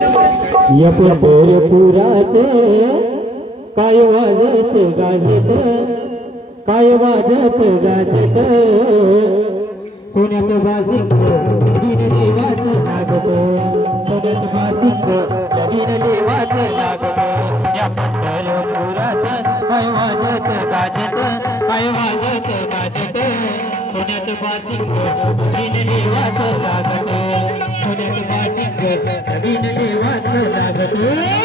या पंढरपुरात काय वाजत गाजत, काय वाजत गाजत, पुण्यात बाजिंग दिन देवाच लागत, पुण्यात बाजिंग दिन देवाच लागत। या पंढरपुरात काय वाजत गाजत, काय वाजत गाजत, पुण्यात बाजिंग दिन देवाच लागत, पुण्यात बाजिंग दिन देवाच लागत।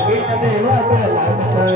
लगीन देवाच लागत।